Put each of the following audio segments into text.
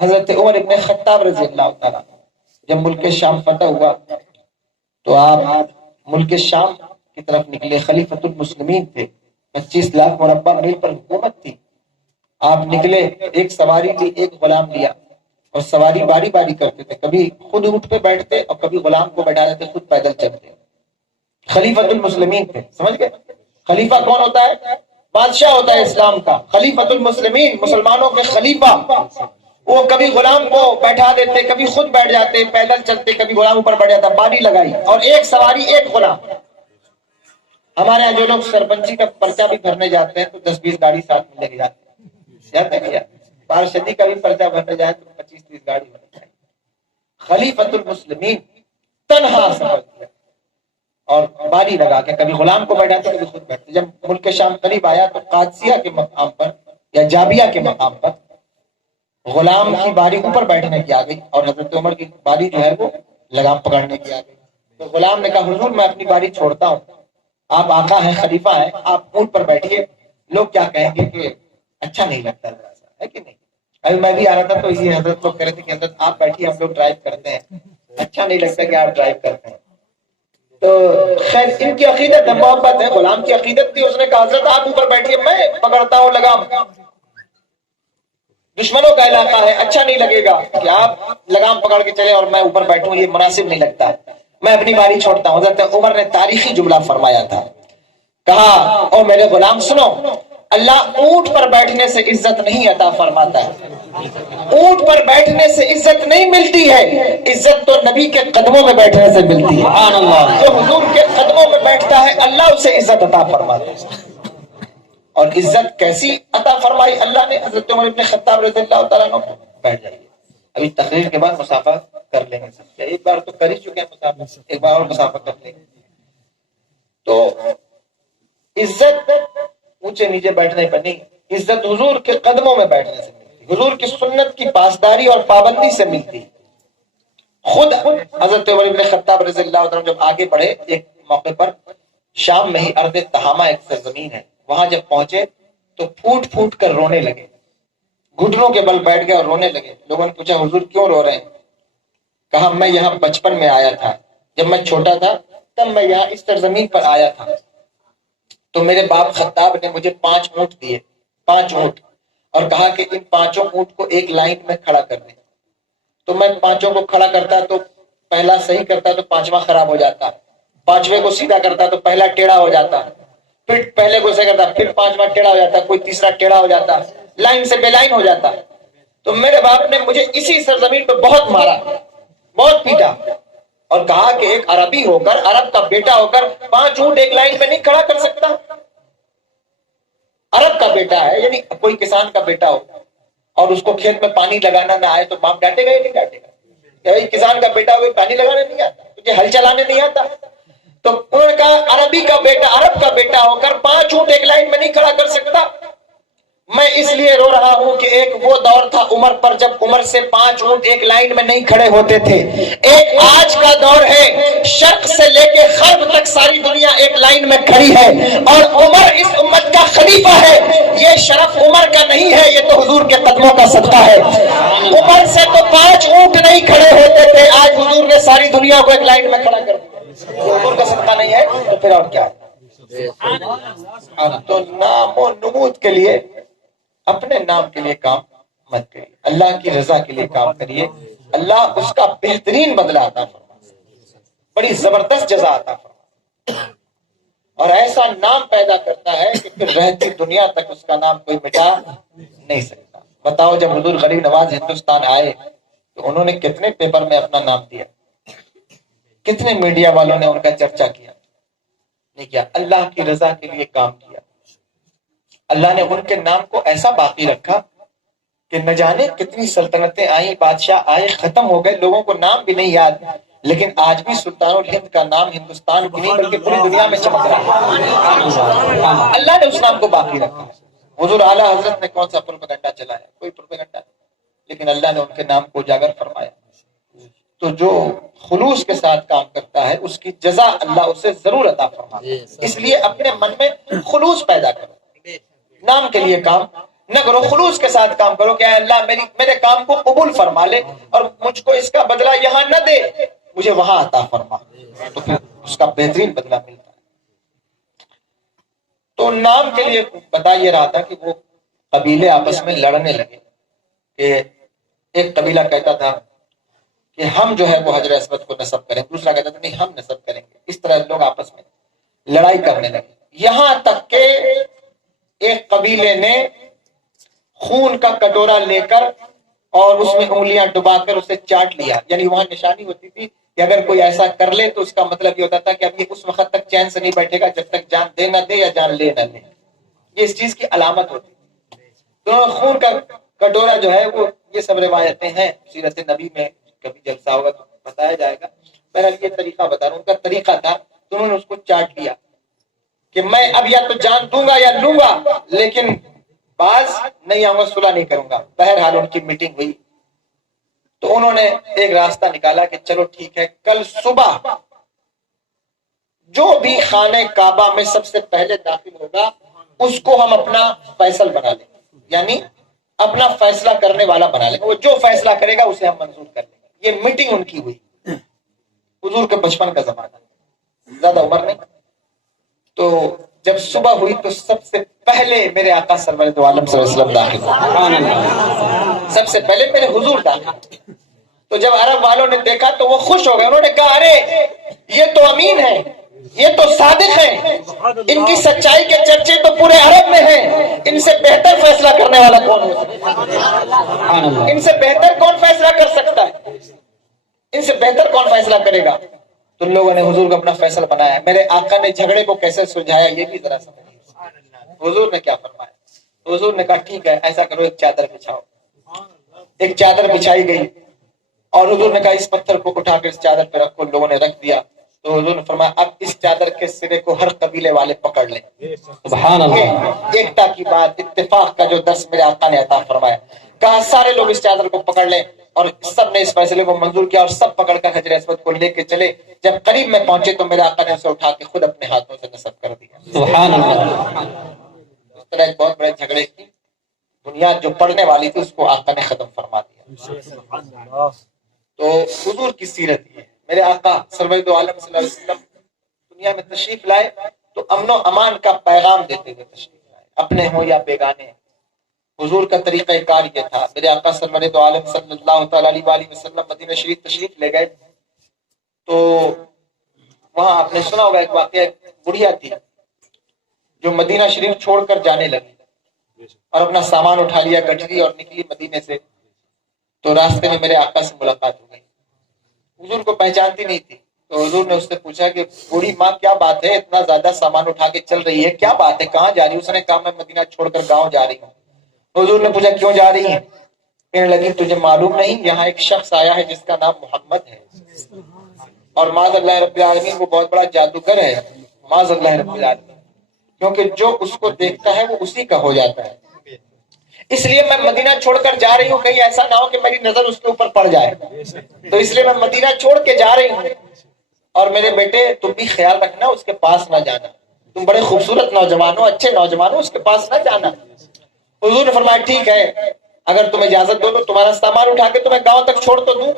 حضرت عمر ابن خطاب رضی اللہ تعالیٰ جب ملک شام فتح ہوا تو آپ ملک شام کی طرف نکلے. خلیفۃ المسلمین تھے, 25 لاکھ مربع میل پر حکومت تھی. آپ نکلے, ایک سواری لی, ایک غلام لیا, اور سواری باری باری کرتے تھے. کبھی خود اونٹ پہ بیٹھتے اور کبھی غلام کو بیٹھا دیتے, خود پیدل چلتے. خلیفۃ المسلمین تھے, سمجھ گئے؟ خلیفہ کون ہوتا ہے؟ بادشاہ ہوتا ہے اسلام کا. خلیفۃ المسلمین, مسلمانوں کے خلیفہ. وہ کبھی غلام کو بیٹھا دیتے, کبھی خود بیٹھ جاتے, پیدل چلتے, کبھی غلام اوپر بیٹھ جاتا. باری لگائی, اور ایک سواری ایک غلام. ہمارے یہاں جو لوگ سرپنچی کا پرچہ بھی بھرنے جاتے ہیں تو 10-20 گاڑی ساتھ میں لے کے جاتے ہیں. پارشدی کا بھی پرچہ بھرنے جائے تو 25-30 گاڑی ہونے چاہیے. خلیفۃ المسلمین تنہا سفر کیا اور باری لگا کے کبھی غلام کو بیٹھاتے, کبھی خود بیٹھتے. جب ملک شام قریب آیا تو قادسیہ کے مقام پر یا جابیہ کے مقام پر غلام کی باری اوپر بیٹھنے کی آ گئی, اور حضرت عمر کی باری جو ہے وہ لگام پکڑنے کی آ گئی. تو غلام نے کہا, حضور میں اپنی باری چھوڑتا ہوں, آپ آقا ہیں, خلیفہ ہیں, آپ اونٹ پر بیٹھیے. لوگ کیا کہیں گے کہ اچھا نہیں لگتا, ہے کہ نہیں؟ ابھی میں بھی آ رہا تھا تو یہ حضرت لوگ کہہ رہے تھے کہ حضرت آپ بیٹھیے, ہم لوگ ڈرائیو کرتے ہیں, اچھا نہیں لگتا کہ آپ ڈرائیو کرتے ہیں. تو خیر ان کی عقیدت ہے, محبت ہے. غلام کی عقیدت تھی, اس نے کہا حضرت آپ اوپر بیٹھیے, میں پکڑتا ہوں لگام. دشمنوں کا علاقہ ہے, اچھا نہیں لگے گا کہ آپ لگام پکڑ کے چلے اور میں اوپر بیٹھوں, یہ مناسب نہیں لگتا, میں اپنی باری چھوڑتا ہوں. حضرت عمر نے تاریخی جملہ فرمایا تھا, کہا او میرے غلام سنو, اللہ اونٹ پر بیٹھنے سے عزت نہیں عطا فرماتا ہے, اونٹ پر بیٹھنے سے عزت نہیں ملتی ہے, عزت تو نبی کے قدموں میں بیٹھنے سے ملتی ہے. جو حضور کے قدموں میں بیٹھتا ہے اللہ اسے عزت عطا فرماتا ہے. اور عزت کیسی عطا فرمائی اللہ نے؟ حضرت عمر ابن خطاب رضی اللہ تعالیٰ عنہ. بیٹھ جائیے, ابھی تقریر کے بعد مسافہ کر لیں گے. ایک بار تو کر ہی چکے ہیں مسافہ, ایک بار اور مسافہ کر لیں گے. تو عزت اونچے نیچے بیٹھنے پر نہیں, عزت حضور کے قدموں میں بیٹھنے سے ملتی, حضور کی سنت کی پاسداری اور پابندی سے ملتی. خود حضرت عمر ابن خطاب رضی اللہ عنہ جب آگے بڑھے, ایک موقع پر شام میں ہی ارض تہامہ ایک سرزمین ہے, وہاں جب پہنچے تو پھوٹ پھوٹ کر رونے لگے, گھٹنوں کے بل بیٹھ گئے اور رونے لگے. لوگوں نے پوچھا حضور کیوں رو رہے ہیں؟ کہا میں یہاں بچپن میں آیا تھا, جب میں چھوٹا تھا تب میں یہاں اس سرزمین پر آیا تھا, تو میرے باپ خطاب نے مجھے 5 اونٹ دیے, 5 اونٹ, اور کہا کہ ان 5 اونٹ کو ایک لائن میں کھڑا کر دیں. تو میں 5 کو کھڑا کرتا تو پہلا صحیح کرتا تو 5واں خراب ہو جاتا, 5ویں کو سیدھا کرتا تو پہلا ٹیڑھا ہو جاتا, پھر پہلے کو صحیح کرتا پھر 5واں ٹیڑھا ہو جاتا, کوئی تیسرا ٹیڑھا ہو جاتا, لائن سے بے لائن ہو جاتا. تو میرے باپ نے مجھے اسی سرزمین پہ بہت مارا, بہت پیٹا, اور کہا کہ ایک عربی ہو کر, عرب کا بیٹا ہو کر 5 اونٹ ایک لائن میں نہیں کھڑا کر سکتا. عرب کا بیٹا ہے, یعنی کوئی کسان کا بیٹا ہو اور اس کو کھیت میں پانی لگانا نہ آئے تو باپ ڈانٹے گا یا نہیں ڈانٹے گا؟ کسان کا بیٹا ہوئے پانی لگانے نہیں آتا, تجھے ہل چلانے نہیں آتا. تو انہوں نے کہا عربی کا بیٹا, عرب کا بیٹا ہو کر 5 اونٹ ایک لائن میں نہیں کھڑا کر سکتا. میں اس لیے رو رہا ہوں کہ ایک وہ دور تھا عمر پر جب عمر سے 5 اونٹ ایک لائن میں نہیں کھڑے ہوتے تھے. ایک آج کا دور ہے, شرق سے لے کے غرب تک ساری دنیا ایک لائن میں کھڑی ہے, اور عمر اس امت کا خلیفہ ہے. یہ شرف عمر کا نہیں ہے, یہ تو حضور کے قدموں کا صدقہ ہے. عمر سے تو 5 اونٹ نہیں کھڑے ہوتے تھے, آج حضور نے ساری دنیا کو ایک لائن میں کھڑا کر دیا. حضور کا صدقہ نہیں ہے تو پھر اور کیا ہے؟ اب تو نام و نمود کے لیے, اپنے نام کے لیے کام مت کریے, اللہ کی رضا کے لیے کام کریے. اللہ اس کا بہترین بدلہ عطا فرمائے, بڑی زبردست جزا عطا فرمائے, اور ایسا نام پیدا کرتا ہے کہ پھر رہتی دنیا تک اس کا نام کوئی مٹا نہیں سکتا. بتاؤ جب حضور غریب نواز ہندوستان آئے تو انہوں نے کتنے پیپر میں اپنا نام دیا, کتنے میڈیا والوں نے ان کا چرچا کیا, نہیں کیا. اللہ کی رضا کے لیے کام کیا. اللہ نے ان کے نام کو ایسا باقی رکھا کہ نہ جانے کتنی سلطنتیں آئیں, بادشاہ آئے, ختم ہو گئے, لوگوں کو نام بھی نہیں یاد, لیکن آج بھی سلطان الہند کا نام ہندوستان کی نہیں بلکہ پوری دنیا میں چمک رہا ہے. اللہ نے اس نام کو باقی رکھا. حضور اعلیٰ حضرت نے کون سا پروپیگنڈا چلایا؟ کوئی پروپیگنڈا نہیں, لیکن اللہ نے ان کے نام کو اجاگر فرمایا. تو جو خلوص کے ساتھ کام کرتا ہے اس کی جزا اللہ اسے ضرور عطا فرماتا ہے. اس لیے اپنے من میں خلوص پیدا کرو, نام کے لیے کام نہ کرو، خلوص کے ساتھ کام کرو کہ اے اللہ میرے کام کو قبول فرما لے اور مجھ کو اس کا بدلہ یہاں نہ دے، مجھے وہاں عطا فرما، تو پھر اس کا بہترین بدلہ ملتا ہے۔ تو نام کے لیے بتا یہ رہا تھا کہ وہ قبیلے آپس میں لڑنے لگے کہ ایک قبیلہ کہتا تھا کہ ہم جو ہے وہ حجر اسود کو نصب کریں، دوسرا کہتا تھا نہیں ہم نصب کریں گے۔ اس طرح لوگ آپس میں لڑائی کرنے لگے، یہاں تک کہ ایک قبیلے نے خون کا کٹورا لے کر اور اس میں انگلیاں ڈبا کر اسے چاٹ لیا، یعنی وہاں نشانی ہوتی تھی کہ اگر کوئی ایسا کر لے تو اس کا مطلب یہ ہوتا تھا کہ اب یہ اس وقت تک چین سے نہیں بیٹھے گا جب تک جان دے نہ دے یا جان لے نہ لے، یہ اس چیز کی علامت ہوتی ہے۔ تو خون کا کٹورا جو ہے وہ، یہ سب روایتیں ہیں سیرت نبی میں، کبھی جلسہ ہوگا تو بتایا جائے گا۔ بہرحال یہ طریقہ بتا رہا ہوں، ان کا طریقہ تھا، تو انہوں نے اس کو چاٹ لیا کہ میں اب یا تو جان دوں گا یا لوں گا، لیکن باز نہیں آؤں گا، صلح نہیں کروں گا۔ بہرحال ان کی میٹنگ ہوئی تو انہوں نے ایک راستہ نکالا کہ چلو ٹھیک ہے، کل صبح جو بھی خانہ کعبہ میں سب سے پہلے داخل ہوگا اس کو ہم اپنا فیصل بنا لیں گے، یعنی اپنا فیصلہ کرنے والا بنا لیں گے، وہ جو فیصلہ کرے گا اسے ہم منظور کر لیں گے۔ یہ میٹنگ ان کی ہوئی، حضور کے بچپن کا زمانہ، زیادہ عمر نہیں۔ تو جب صبح ہوئی تو سب سے پہلے میرے آقا سرور دو عالم صلی اللہ علیہ وسلم داخل ہوئے، سب سے پہلے میرے حضور داخل۔ تو جب عرب والوں نے دیکھا تو وہ خوش ہو گئے، انہوں نے کہا ارے یہ تو امین ہے، یہ تو صادق ہیں، ان کی سچائی کے چرچے تو پورے عرب میں ہیں، ان سے بہتر فیصلہ کرنے والا کون ہو سکتا ہے؟ ان سے بہتر کون فیصلہ کر سکتا ہے؟ ان سے بہتر کون فیصلہ کرے گا؟ تو لوگوں نے حضور کو اپنا فیصلہ بنایا۔ میرے آقا نے جھگڑے کو کیسے سلجھایا یہ بھی ذرا سمجھیے۔ حضور نے کیا فرمایا؟ حضور نے کہا ٹھیک ہے ایسا کرو، ایک چادر بچھاؤ۔ ایک چادر بچھائی گئی اور حضور نے کہا اس پتھر کو اٹھا کر اس چادر پہ رکھو، لوگوں نے رکھ دیا۔ تو حضور نے فرمایا اب اس چادر کے سرے کو ہر قبیلے والے پکڑ لیں۔ سبحان اللہ، ایکتا کی بات، اتفاق کا جو درس میرے آقا نے عطا فرمایا۔ کہا سارے لوگ اس چادر کو پکڑ لیں، اور سب نے اس فیصلے کو منظور کیا اور سب پکڑ کر حجر اسود کو لے کے چلے۔ جب قریب میں پہنچے تو میرے آقا نے اسے اٹھا کے خود اپنے ہاتھوں سے نصب کر دیا۔ سبحان اللہ۔ اس طرح ایک بہت بڑے جھگڑے کی بنیاد جو پڑنے والی تھی اس کو آقا نے ختم فرما دیا۔ تو حضور کی سیرت یہ ہے۔ میرے آقا سرور دو عالم صلی اللہ علیہ وسلم دنیا میں تشریف لائے تو امن و امان کا پیغام دیتے ہوئے تشریف لائے، اپنے ہوں یا بیگانے۔ حضور کا طریقہ کار یہ تھا۔ میرے آقا سرور دو عالم صلی اللہ تعالی علیہ وآلہ وسلم مدینہ شریف تشریف لے گئے تو وہاں آپ نے سنا ہوگا ایک واقعہ، ایک بڑھیا تھی جو مدینہ شریف چھوڑ کر جانے لگی اور اپنا سامان اٹھا لیا گٹری اور نکلی مدینے سے۔ تو راستے میں میرے آقا سے ملاقات ہو گئی، حضور کو پہچانتی نہیں تھی۔ تو حضور نے اس سے پوچھا کہ بوڑھی ماں کیا بات ہے، اتنا زیادہ سامان اٹھا کے چل رہی ہے، کیا بات ہے، کہاں جا رہی ہے؟ اس نے کہا میں مدینہ چھوڑ کر گاؤں جا رہی ہوں۔ حضور نے پوچھا کیوں جا رہی ہے؟ کہنے لگی تجھے معلوم نہیں یہاں ایک شخص آیا ہے جس کا نام محمد ہے، اور معاذ اللہ رب العالمین وہ بہت بڑا جادوگر ہے، معاذ اللہ رب العالمین، کیونکہ جو اس کو دیکھتا ہے وہ اسی کا ہو جاتا ہے، اس لیے میں مدینہ چھوڑ کر جا رہی ہوں، کہیں ایسا نہ ہو کہ میری نظر اس کے اوپر پڑ جائے، تو اس لیے میں مدینہ چھوڑ کے جا رہی ہوں۔ اور میرے بیٹے تم بھی خیال رکھنا اس کے پاس نہ جانا، تم بڑے خوبصورت نوجوان ہو، اچھے نوجوان ہو، اس کے پاس نہ جانا۔ حضور نے فرمایا ٹھیک ہے، اگر تم اجازت دو تو تمہارا سامان اٹھا کے تمہیں گاؤں تک چھوڑ تو دوں۔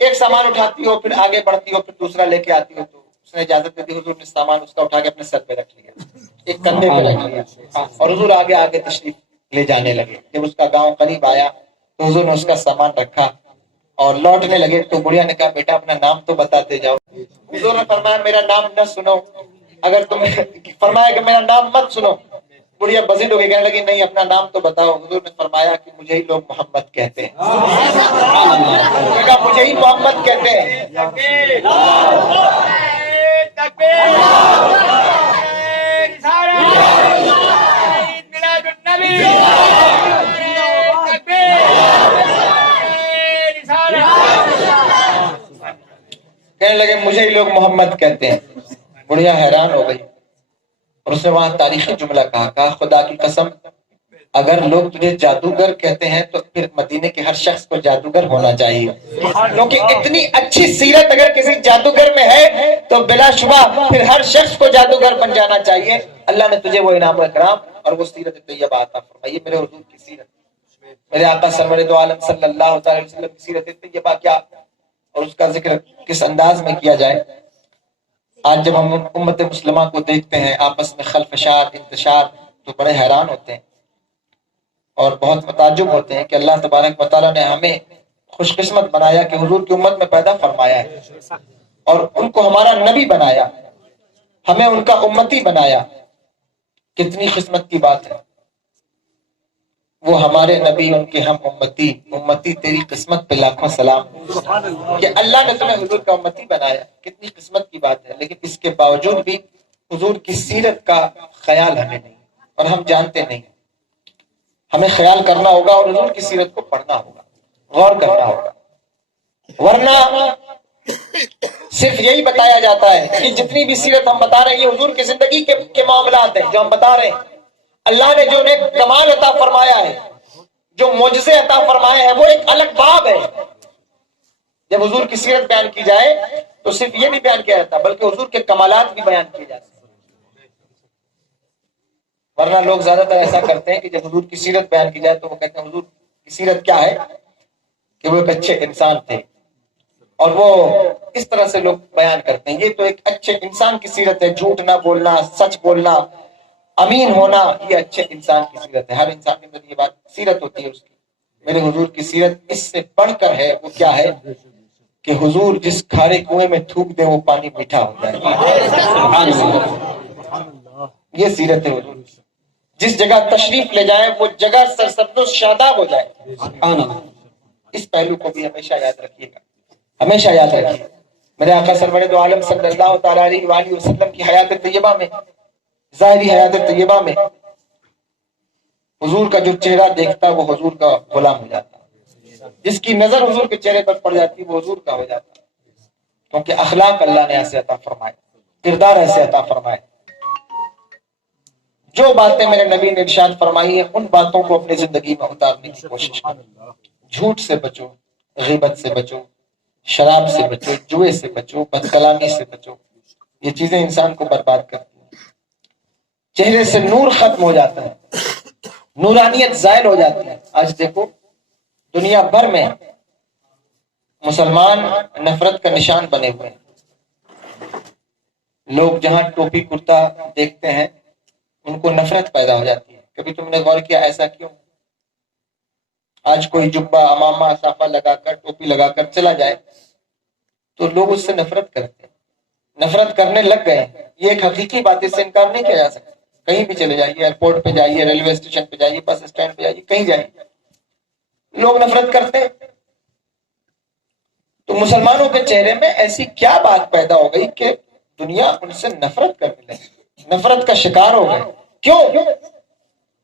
ایک سامان اٹھاتی ہو پھر آگے بڑھتی ہو پھر دوسرا لے کے آتی ہو، تو اس نے اجازت دے دی۔ حضور نے سامان اس کا اٹھا کے اپنے سر پہ رکھ لیا، ایک کندھے پہ رکھ لیا، اور حضور آگے آگے تشریف لے جانے لگے۔ جب اس کا گاؤں قریب آیا تو حضور نے اس کا سامان رکھا اور لوٹنے لگے تو بڑھیا نے کہا بیٹا اپنا نام تو بتاتے جاؤ۔ حضور نے فرمایا میرا نام نہ سنو، اگر تم فرمایا کہ میرا نام مت سنو۔ بڑھیا بزید ہو گئی، کہنے لگی نہیں اپنا نام تو بتاؤ۔ حضور نے فرمایا کہ مجھے ہی لوگ محمد کہتے ہیں، کہا مجھے ہی محمد کہتے ہیں۔ کہنے لگے مجھے ہی لوگ محمد کہتے ہیں۔ بڑھیا حیران ہو گئی اور اس نے وہاں تاریخی جملہ کہا خدا کی قسم اگر لوگ تجھے جادوگر کہتے ہیں تو پھر مدینے کے ہر شخص کو جادوگر ہونا چاہیے، کیونکہ اتنی اچھی سیرت اگر کسی جادوگر میں ہے تو بلا شبہ پھر ہر شخص کو جادوگر بن جانا چاہیے۔ اللہ نے تجھے وہ انعام و اکرام اور وہ سیرت طیبہ عطا فرمائی۔ میرے حضور کی سیرت، میرے آقا سرور دو عالم صلی اللہ علیہ وسلم کی سیرت طیبہ کیا اور اس کا ذکر کس انداز میں کیا جائے۔ آج جب ہم امت مسلمہ کو دیکھتے ہیں آپس میں خلفشار انتشار تو بڑے حیران ہوتے ہیں اور بہت متعجب ہوتے ہیں کہ اللہ تبارک و تعالیٰ نے ہمیں خوش قسمت بنایا کہ حضور کی امت میں پیدا فرمایا ہے اور ان کو ہمارا نبی بنایا، ہمیں ان کا امتی بنایا۔ کتنی قسمت کی بات ہے، وہ ہمارے نبی ان کے ہم امتی، امتی تیری قسمت پہ لاکھوں سلام کہ اللہ نے تمہیں حضور کا امتی بنایا۔ کتنی قسمت کی بات ہے، لیکن اس کے باوجود بھی حضور کی سیرت کا خیال ہمیں نہیں اور ہم جانتے نہیں۔ ہمیں خیال کرنا ہوگا اور حضور کی سیرت کو پڑھنا ہوگا، غور کرنا ہوگا، ورنہ صرف یہی بتایا جاتا ہے کہ جتنی بھی سیرت ہم بتا رہے ہیں یہ حضور کی زندگی کے معاملات ہیں جو ہم بتا رہے ہیں۔ اللہ نے جو انہیں کمال عطا فرمایا ہے، جو معجزے عطا فرمائے ہیں، وہ ایک الگ باب ہے۔ جب حضور کی سیرت بیان کی جائے تو صرف یہ نہیں بیان کیا جاتا بلکہ حضور کے کمالات بھی بیان کیے جاتے ہیں۔ ورنہ لوگ زیادہ تر ایسا کرتے ہیں کہ جب حضور کی سیرت بیان کی جائے تو وہ کہتے ہیں حضور کی سیرت کیا ہے کہ وہ ایک اچھے انسان تھے، اور وہ اس طرح سے لوگ بیان کرتے ہیں یہ تو ایک اچھے انسان کی سیرت ہے، جھوٹ نہ بولنا، سچ بولنا، امین ہونا، یہ اچھے انسان کی سیرت ہے۔ ہر انسان کے اندر یہ بات سیرت ہوتی ہے اس کی۔ میرے حضور کی سیرت اس سے بڑھ کر ہے، وہ کیا ہے کہ حضور جس کھارے کنویں میں تھوک دے وہ پانی میٹھا ہو جائے۔ یہ سیرت ہے حضور کی۔ جس جگہ تشریف لے جائیں وہ جگہ سرسبز و شاداب ہو جائے۔ اس پہلو کو بھی ہمیشہ یاد رکھیے گا، ہمیشہ یاد رکھیے۔ میرے آقا سرور دو عالم صلی اللہ تعالی علیہ وآلہ وسلم کی حیات طیبہ میں، ظاہری حیات طیبہ میں، حضور کا جو چہرہ دیکھتا وہ حضور کا غلام ہو جاتا، جس کی نظر حضور کے چہرے پر پڑ جاتی وہ حضور کا ہو جاتا، کیونکہ اخلاق اللہ نے ایسے عطا فرمائے، کردار ایسے عطا فرمائے۔ جو باتیں میرے نبی نے ارشاد فرمائی ہیں ان باتوں کو اپنی زندگی میں اتارنے کی کوشش کرو۔ جھوٹ سے بچو، غیبت سے بچو، شراب سے بچو، جوئے سے بچو، بد کلامی سے بچو۔ یہ چیزیں انسان کو برباد کرتی ہیں، چہرے سے نور ختم ہو جاتا ہے، نورانیت زائل ہو جاتی ہے۔ آج دیکھو دنیا بھر میں مسلمان نفرت کا نشان بنے ہوئے ہیں۔ لوگ جہاں ٹوپی کرتا دیکھتے ہیں ان کو نفرت پیدا ہو جاتی ہے۔ کبھی تم نے غور کیا ایسا کیوں؟ آج کوئی جبہ، امامہ، صافہ لگا کر، ٹوپی لگا کر چلا جائے تو لوگ اس سے نفرت کرتے ہیں، نفرت کرنے لگ گئے ہیں۔ یہ ایک حقیقی بات، اس سے انکار نہیں کیا جا سکتا۔ کہیں بھی چلے جائیے، ایئرپورٹ پہ جائیے، ریلوے اسٹیشن پہ جائیے، بس اسٹینڈ پہ جائیے، کہیں جائیے، لوگ نفرت کرتے ہیں۔ تو مسلمانوں کے چہرے میں ایسی کیا بات پیدا ہو گئی کہ دنیا ان سے نفرت کرنے لگی، نفرت کا شکار ہو گئے؟ کیوں؟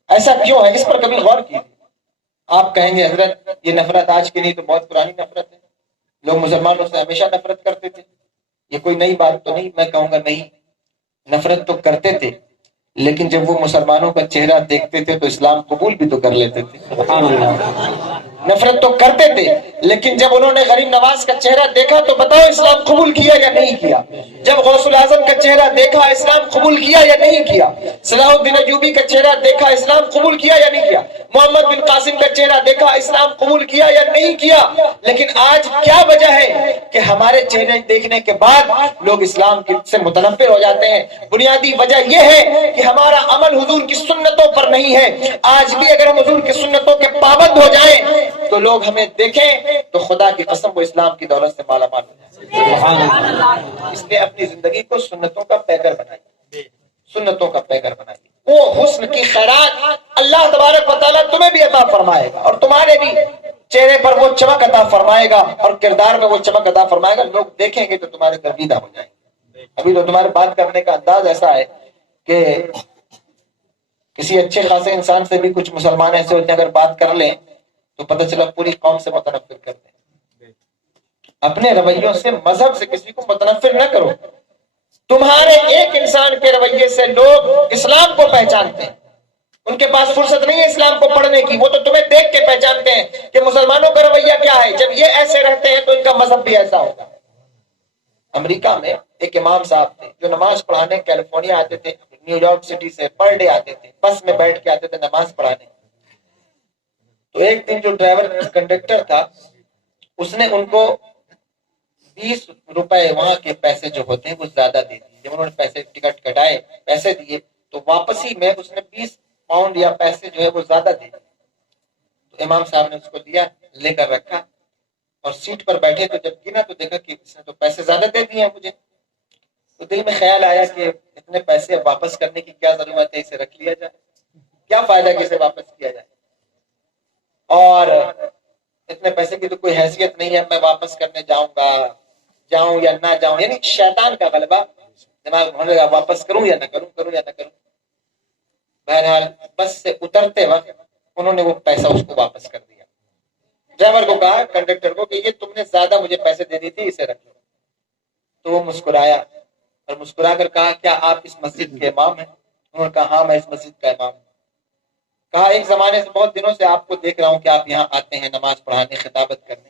ایسا کیوں ہے؟ اس پر کبھی غور کیجیے۔ آپ کہیں گے حضرت یہ نفرت آج کی نہیں تو بہت پرانی نفرت ہے، لوگ مسلمانوں سے ہمیشہ نفرت کرتے تھے، یہ کوئی نئی بات تو نہیں۔ میں کہوں گا نہیں، نفرت تو کرتے تھے، لیکن جب وہ مسلمانوں کا چہرہ دیکھتے تھے تو اسلام قبول بھی تو کر لیتے تھے۔ نفرت تو کرتے تھے، لیکن جب انہوں نے غریب نواز کا چہرہ دیکھا تو بتاؤ اسلام قبول کیا یا نہیں کیا؟ جب غوث الاعظم کا چہرہ دیکھا اسلام قبول کیا یا نہیں کیا؟ صلاح الدین ایوبی کا چہرہ دیکھا اسلام قبول کیا یا نہیں کیا؟ محمد بن قاسم کا چہرہ دیکھا اسلام قبول کیا یا نہیں کیا؟ لیکن آج کیا وجہ ہے کہ ہمارے چہرے دیکھنے کے بعد لوگ اسلام سے متنفر ہو جاتے ہیں؟ بنیادی وجہ یہ ہے کہ ہمارا عمل حضور کی سنتوں پر نہیں ہے۔ آج بھی اگر ہم حضور کی سنتوں کے پابند ہو جائیں تو لوگ ہمیں دیکھیں تو خدا کی قسم وہ اسلام کی دولت سے مالا مال ہو جائے۔ اس لیے اپنی زندگی کو سنتوں کا پیکر بنائیے، سنتوں کا پیکر بنائیے۔ وہ حسن کی خیرات اللہ تبارک و تعالیٰ تمہیں بھی عطا فرمائے گا اور تمہارے بھی چہرے پر وہ چمک عطا فرمائے گا اور کردار میں وہ چمک عطا فرمائے گا۔ لوگ دیکھیں گے تو تمہارے گرویدہ ہو جائیں گے۔ ابھی تو تمہارے بات کرنے کا انداز ایسا ہے کہ کسی اچھے خاصے انسان سے بھی کچھ مسلمان ایسے ہوتے ہیں اگر بات کر لیں تو پتہ چلا پوری قوم سے متنفر کرتے ہیں۔ اپنے رویوں سے، مذہب سے کسی کو متنفر نہ کرو۔ تمہارے ایک انسان کے رویے سے لوگ اسلام کو پہچانتے ہیں، ان کے پاس فرصت نہیں ہے اسلام کو پڑھنے کی. وہ تو تمہیں دیکھ کے پہچانتے ہیں کہ مسلمانوں کا رویہ کیا ہے. جب یہ ایسے رہتے ہیں تو ان کا مذہب بھی ایسا ہوگا. امریکہ میں ایک امام صاحب تھے جو نماز پڑھانے کیلیفورنیا آتے تھے, نیو یارک سٹی سے پر ڈے آتے تھے, بس میں بیٹھ کے آتے تھے نماز پڑھانے. تو ایک دن جو ڈرائیور کنڈکٹر تھا اس نے ان کو 20 روپے وہاں کے پیسے جو ہوتے ہیں وہ زیادہ دے دیے. جب انہوں نے پیسے ٹکٹ کٹائے, پیسے دیے, تو واپسی میں اس نے 20 پاؤنڈ یا پیسے جو ہے وہ زیادہ دے دیے. تو امام صاحب نے اس کو دیا, لے کر رکھا اور سیٹ پر بیٹھے. تو جب گنا تو دیکھا کہ اس نے تو پیسے زیادہ دے دیے ہیں مجھے. تو دل میں خیال آیا کہ اتنے پیسے واپس کرنے کی کیا ضرورت ہے, اسے رکھ لیا جائے, کیا فائدہ کہ اسے واپس کیا جائے, اور اتنے پیسے کی تو کوئی حیثیت نہیں ہے, میں واپس کرنے جاؤں یا نہ جاؤں. یعنی شیطان کا غلبہ دماغ میں ہونے لگا, واپس کروں یا نہ کروں. بہرحال بس سے اترتے وقت انہوں نے وہ پیسہ اس کو واپس کر دیا. ڈرائیور کو کہا, کنڈکٹر کو, کہ یہ تم نے زیادہ مجھے پیسے دے دی تھی, اسے رکھ لو. تو وہ مسکرایا اور مسکرا کر کہا, کیا آپ اس مسجد کے امام ہیں؟ انہوں نے کہا, ہاں میں اس مسجد کا امام ہوں. کہا, ایک زمانے سے بہت دنوں سے آپ کو دیکھ رہا ہوں کہ آپ یہاں آتے ہیں نماز پڑھانے, خطابت کرنے.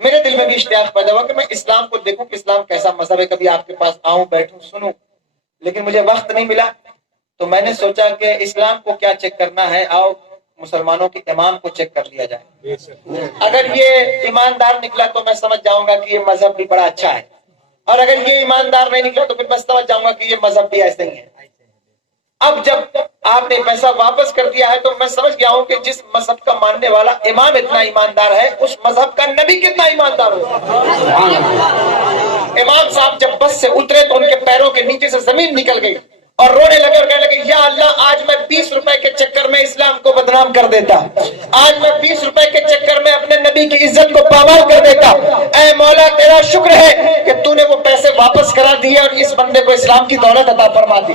میرے دل میں بھی اشتیاق پیدا ہوا کہ میں اسلام کو دیکھوں کہ اسلام کیسا مذہب ہے, کبھی آپ کے پاس آؤں, بیٹھوں, سنوں, لیکن مجھے وقت نہیں ملا. تو میں نے سوچا کہ اسلام کو کیا چیک کرنا ہے, آؤ مسلمانوں کے امام کو چیک کر لیا جائے. اگر یہ ایماندار نکلا تو میں سمجھ جاؤں گا کہ یہ مذہب بھی بڑا اچھا ہے, اور اگر یہ ایماندار نہیں نکلا تو پھر میں سمجھ جاؤں گا کہ یہ مذہب بھی ایسے ہی ہے. اب جب آپ نے پیسہ واپس کر دیا ہے تو میں سمجھ گیا ہوں کہ جس مذہب کا ماننے والا امام اتنا ایماندار ہے, اس مذہب کا نبی کتنا ایماندار ہوگا. امام صاحب جب بس سے اترے تو ان کے پیروں کے نیچے سے زمین نکل گئی اور رونے لگے اور کہنے لگے, یا اللہ, آج میں 20 روپے کے چکر میں اسلام کو بدنام کر دیتا, آج میں 20 روپے کے چکر میں اپنے نبی کی عزت کو پامال کر دیتا. اے مولا, تیرا شکر ہے کہ تو نے وہ پیسے واپس کرا دیے اور اس بندے کو اسلام کی دولت عطا فرما دی.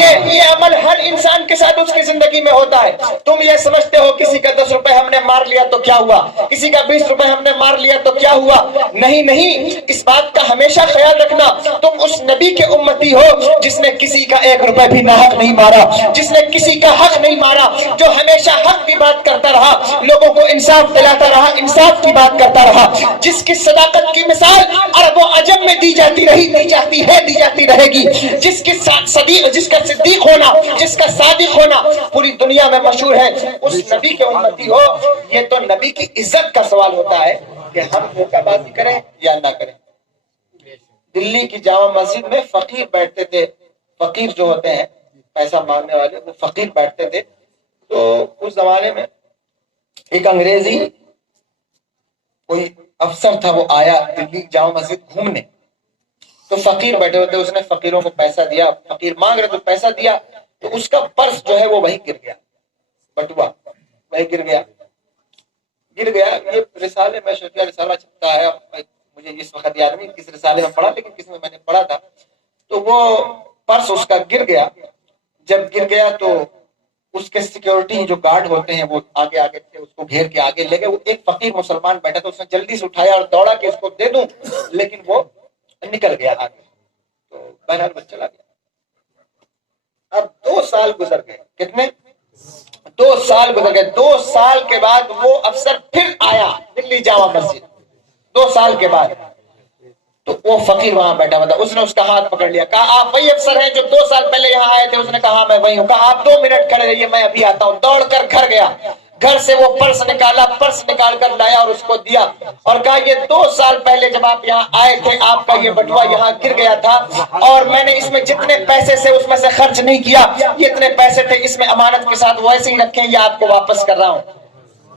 یہ عمل ہر انسان کے ساتھ اس کی زندگی میں ہوتا ہے. تم یہ سمجھتے ہو کسی کا 10 روپے ہم نے مار لیا تو کیا ہوا, کسی کا 20 روپے ہم نے مار لیا تو کیا ہوا. نہیں, اس بات کا ہمیشہ خیال رکھنا, تم اس نبی کے امتی ہو جس نے کسی کا 1 روپے بھی ناحق نہیں مارا, جس نے کسی کا حق نہیں مارا, جو ہمیشہ حق کی بات کرتا رہا, لوگوں کو انصاف دلاتا رہا, انصاف کی بات کرتا رہا, جس کی صداقت کی مثال عرب و عجم میں دی جاتی رہی, دی جاتی ہے, دی جاتی رہے گی. جس کا صدیق ہونا, جس کا صادق ہونا پوری دنیا میں مشہور ہے, اس نبی کے امتی ہو. یہ تو نبی کی عزت کا سوال ہوتا ہے کہ ہم دھوکہ بازی کریں یا نہ کریں. دلی کی جامع مسجد میں فقیر بیٹھتے تھے, فقیر جو ہوتے ہیں پیسہ مانگنے والے, وہ فقیر بیٹھتے تھے. تو اس زمانے میں ایک انگریزی کوئی افسر تھا, وہ آیا دلی جامع مسجد گھومنے. تو فقیر بیٹھے ہوتے, اس نے فقیروں کو پیسہ دیا, فقیر مانگ رہے تو پیسہ دیا, تو اس کا پرس جو ہے وہ وہی گر گیا, بٹوا وہی گر گیا. یہ رسالے میں شفیع رسالہ چھپتا ہے, مجھے اس وقت یاد نہیں کس رسالے میں پڑھا, لیکن کس میں نے پڑھا تھا. تو وہ پرس اس کا گر گیا. جب گر گیا تو اس کے سیکیورٹی جو گارڈ ہوتے ہیں وہ آگے تھے, اس کو گھیر کے آگے لے گئے. وہ ایک فقیر مسلمان بیٹھا تھا, اس نے جلدی سے اٹھایا اور دوڑا کہ اس کو دے دوں, لیکن وہ نکل گیا آگے. تو بہرحال وہ چلا گیا. اب 2 سال گزر گئے. کتنے؟ 2 سال گزر گئے. 2 سال کے بعد وہ افسر پھر آیا دلی جامع مسجد, 2 سال کے بعد. تو وہ فقیر وہاں بیٹھا ہوا تھا, اس نے اس کا ہاتھ پکڑ لیا, کہا, آپ وہی افسر ہیں جو 2 سال پہلے یہاں آئے تھے؟ اس نے کہا, میں وہی ہوں. کہا, آپ 2 منٹ کھڑے رہیے, میں ابھی آتا ہوں. دوڑ کر گھر گیا, گھر سے وہ پرس نکالا, پرس نکال کر لایا اور اس کو دیا اور کہا, یہ 2 سال پہلے جب آپ یہاں آئے تھے آپ کا یہ بٹوا یہاں گر گیا تھا, اور میں نے اس میں جتنے پیسے سے اس میں سے خرچ نہیں کیا, یہ اتنے پیسے تھے, اس میں امانت کے ساتھ وہ ایسے ہی رکھیں, یہ آپ کو واپس کر رہا ہوں.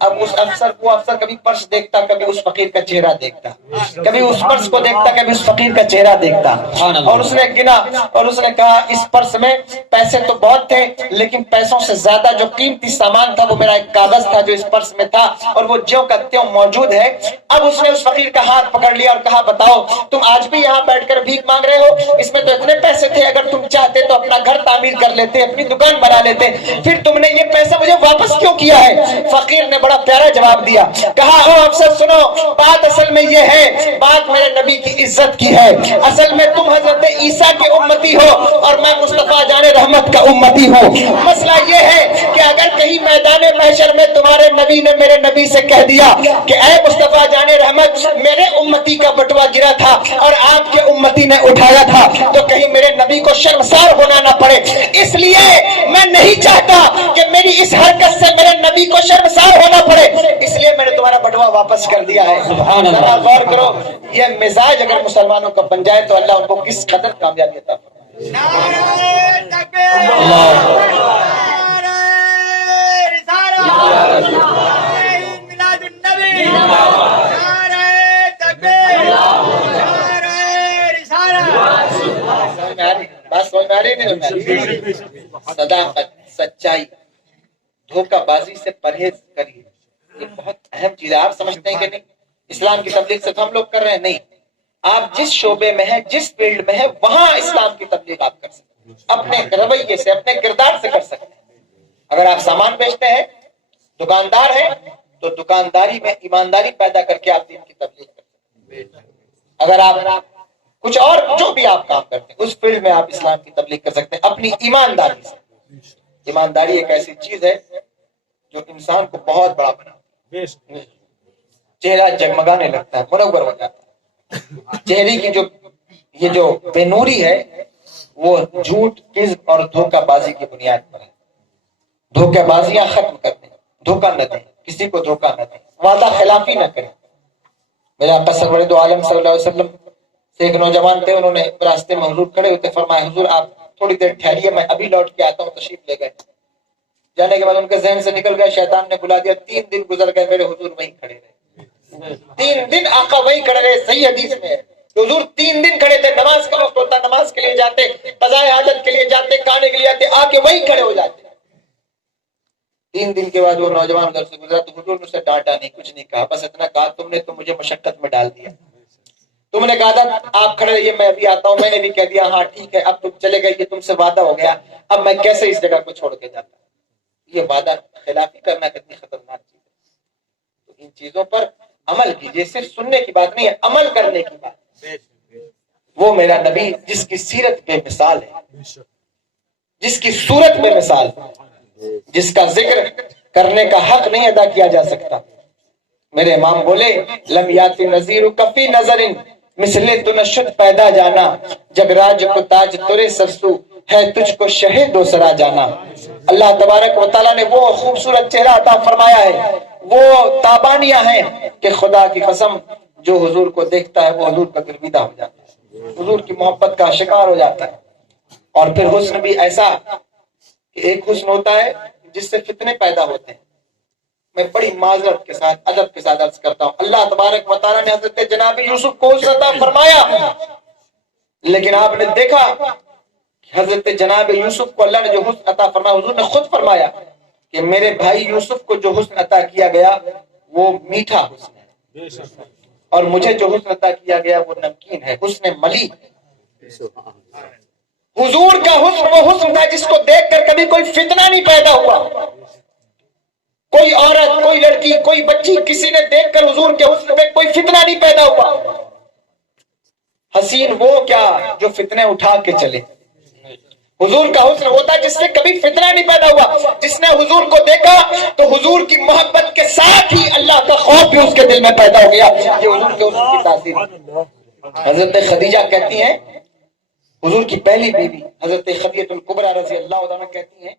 اب اس افسر کبھی پرس دیکھتا, کبھی اس فقیر کا چہرہ دیکھتا, کبھی اس پرس کو دیکھتا, کبھی اس فقیر کا چہرہ دیکھتا. اور اس نے گنا اور اس نے کہا, اس پرس میں پیسے تو بہت تھے, لیکن پیسوں سے زیادہ جو قیمتی سامان تھا وہ میرا ایک کاغذ تھا جو اس پرس میں تھا, اور وہ جو کا تیوں موجود ہے. اب اس نے اس فقیر کا ہاتھ پکڑ لیا اور کہا, بتاؤ, تم آج بھی یہاں بیٹھ کر بھیک مانگ رہے ہو؟ اس میں تو اتنے پیسے تھے, اگر تم چاہتے تو اپنا گھر تعمیر کر لیتے, اپنی دکان بنا لیتے, پھر تم نے یہ پیسہ مجھے واپس کیوں کیا ہے؟ فقیر نے بڑا بڑا پیارا جواب دیا. کہا او افسر سنو, بات اصل میں یہ ہے, بات میرے نبی کی عزت کی ہے. اصل میں تم حضرت عیسیٰ کے امتی ہو اور میں مصطفیٰ جان رحمت کا امتی ہوں. مسئلہ یہ ہے کہ اگر کہیں میدان محشر میں تمہارے نبی نے میرے نبی سے کہہ دیا کہ اے مصطفیٰ جان رحمت, میرے امتی کا بٹوا گرا تھا اور آپ کے امتی نے اٹھایا تھا, تو کہیں میرے نبی کو شرمسار ہونا نہ پڑے. اس لیے میں نہیں چاہتا کہ میری اس حرکت سے میرے نبی کو شرمسار ہونا پڑے, اس لیے میں نے تمہارا بٹوا واپس کر دیا ہے. ذرا غور کرو, یہ مزاج اگر مسلمانوں کا بن جائے تو اللہ ان کو کس قدر کامیابی عطا فرمائے. نعرہ تکبیر, نعرہ رسالت, نعرہ میلاد النبی, نعرہ تکبیر, نعرہ رسالت. بات سمجھ میں آ رہی نہیں؟ صداقت, سچائی, دھوکہ بازی سے پرہیز کریے. یہ بہت اہم چیز ہے. آپ سمجھتے ہیں کہ نہیں اسلام کی تبلیغ سے تو ہم لوگ کر رہے ہیں؟ نہیں, آپ جس شعبے میں ہیں, جس فیلڈ میں ہیں, وہاں اسلام کی تبلیغ آپ کر سکتے ہیں, اپنے رویے سے, اپنے کردار سے کر سکتے ہیں. اگر آپ سامان بیچتے ہیں, دکاندار ہیں, تو دکانداری میں ایمانداری پیدا کر کے آپ دین کی تبلیغ کر سکتے ہیں. اگر آپ کچھ اور جو بھی آپ کام کرتے ہیں اس فیلڈ میں آپ اسلام کی تبلیغ کر سکتے ہیں اپنی ایمانداری سے. ایمانداری ایک ایسی چیز ہے جو انسان کو بہت بڑا بناتی ہے. چہرہ جگمگانے لگتا ہے, منور ہو جاتا ہے. چہرے کی جو بے نوری ہے وہ جھوٹ, کذب اور دھوکہ بازی کی بنیاد پر ہے. دھوکہ بازیاں ختم کر دیں, دھوکہ نہ دیں, کسی کو دھوکہ نہ دیں, وعدہ خلافی نہ کریں. میرے آقا سرور دو عالم صلی اللہ علیہ وسلم سے ایک نوجوان تھے, انہوں نے راستے میں حضور کھڑے ہوتے فرمایا حضور آپ تھوڑی دیر ٹھہریے, میں ابھی لوٹ کے آتا ہوں. تشریف لے گئے. جانے کے بعد ان کے ذہن سے نکل گیا, شیطان نے بلا دیا. 3 دن گزر گئے, میرے حضور وہیں کھڑے رہے. 3 دن آقا وہیں کھڑے رہے. صحیح حدیث میں ہے حضور 3 دن کھڑے تھے. نماز کا وقت ہوتا, نماز کے لیے جاتے, قضاء حاجت کے لیے جاتے, کھانے کے لیے جاتے, آ کے وہیں کھڑے ہو جاتے. 3 دن کے بعد وہ نوجوان ادھر سے گزرا تو حضور نے اسے ڈانٹا نہیں, کچھ نہیں کہا, بس اتنا کہا تم نے تو مجھے مشقت میں ڈال دیا. تم نے کہا تھا آپ کھڑے رہیے, میں ابھی آتا ہوں. میں نے بھی کہہ دیا ہاں ٹھیک ہے, اب تم چلے گئے, یہ تم سے وعدہ ہو گیا, اب میں کیسے اس جگہ کو چھوڑ کے جاتا. یہ وعدہ خلافی کرنا کتنی خطرناک چیز ہے. تو ان چیزوں پر عمل کیجیے, صرف سننے کی بات نہیں ہے, عمل کرنے کی بات. وہ میرا نبی جس کی سیرت بے مثال ہے, جس کی صورت بے مثال, جس کا ذکر کرنے کا حق نہیں ادا کیا جا سکتا. میرے امام بولے لم یاتی نذیر کفی نظر مثلے تو نشد پیدا جانا, جگ راج کو تاج ترے سرسو ہے تجھ کو شہ دوسرا جانا. اللہ تبارک و تعالیٰ نے وہ خوبصورت چہرہ عطا فرمایا ہے, وہ تابانیاں ہیں کہ خدا کی قسم جو حضور کو دیکھتا ہے وہ حضور کا گرویدہ ہو جاتا ہے, حضور کی محبت کا شکار ہو جاتا ہے. اور پھر حسن بھی ایسا کہ ایک حسن ہوتا ہے جس سے فتنے پیدا ہوتے ہیں. میں بڑی معذرت کے ساتھ, ادب کے ساتھ عرض کرتا ہوں, اللہ تبارک و تعالیٰ نے حضرت جناب یوسف کو حسن عطا فرمایا, لیکن آپ نے دیکھا حضرت جناب یوسف کو اللہ نے جو حسن عطا فرمایا, حضور نے خود فرمایا کہ میرے بھائی یوسف کو جو حسن عطا کیا گیا وہ میٹھا حسن ہے, اور مجھے جو حسن عطا کیا گیا وہ نمکین ہے, حسن ملی. حضور کا حسن وہ حسن تھا جس کو دیکھ کر کبھی کوئی فتنہ نہیں پیدا ہوا. کوئی عورت, کوئی لڑکی, کوئی بچی, کسی نے دیکھ کر حضور کے حسن میں کوئی فتنہ نہیں پیدا ہوا. حسین وہ کیا جو فتنے اٹھا کے چلے. حضور کا حسن ہوتا جس سے کبھی فتنہ نہیں پیدا ہوا. جس نے حضور کو دیکھا تو حضور کی محبت کے ساتھ ہی اللہ کا خوف بھی اس کے دل میں پیدا ہو گیا. یہ حضور کے حسن کی تاثیر. حضرت خدیجہ کہتی ہیں, حضور کی پہلی بیوی حضرت خدیجہ الکبریٰ رضی اللہ عنہا کہتی ہیں